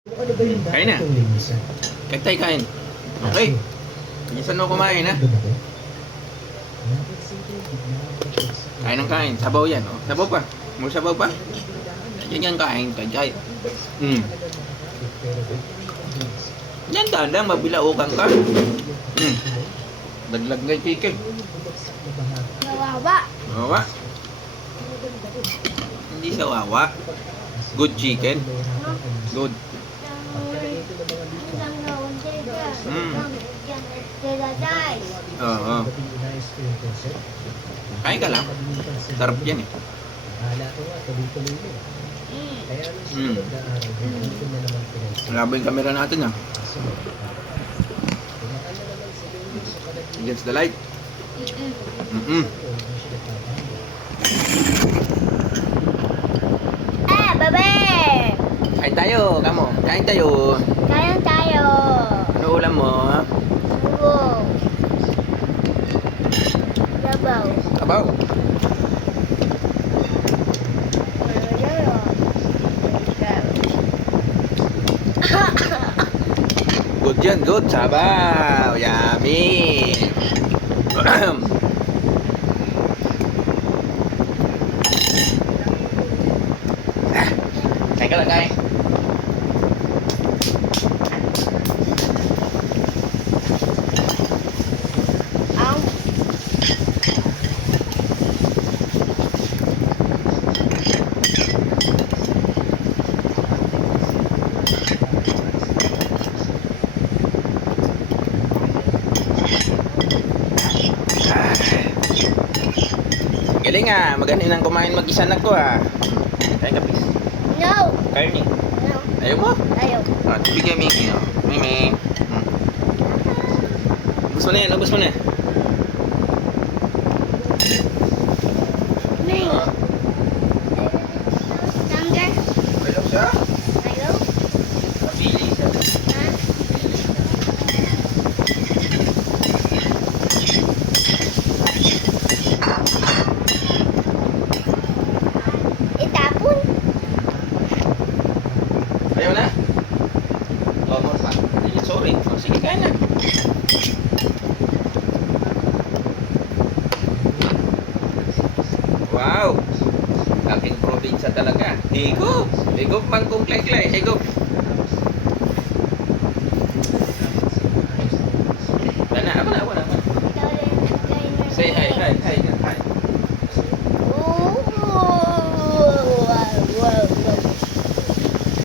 Ano ba yung Kain na. dapat kong linisan? Kahit tayo kain. Okay. Minsan mo kumain, ha? Doon ako. Kain ng kain. Sabaw yan, oh. Sabaw pa. Mo sabaw pa. Yan kain. Kain. Yan dahan, mabilaukan ka. Daglag na yung chicken. Kawawa. Wawa. Hindi siya wawa. Good chicken. Good. Oo. Kain ka lang. Sarap yan eh. Grabe yung camera natin ah. Against the light. Babe! Kain tayo, kamo. Kain tayo. Kaya tayo. Ano ulam mo? Wow. Labaw. Kabaw. Good yan, good. Sabaw. Yummy. Kain ka lang, kain. Ang Galing ah. Magaling nang kumain mag-isa na ko ah. Kain ka, please. no. Carne. No. Ayaw mo? Ayaw. Ah, bigay Mimi. Oh. Mimi. Ubus mo na yan, ubus mo na. May. Tanggal. Ayaw siya? Ayaw. Kapili siya. Ha? Itapon. Ayaw na? Oh, more pa. Sorry. Oh, sige, kain na. Wow! Aking probinsya talaga. Higop! Higop mangkong klay-klay. Higop! Ako na. Say hi.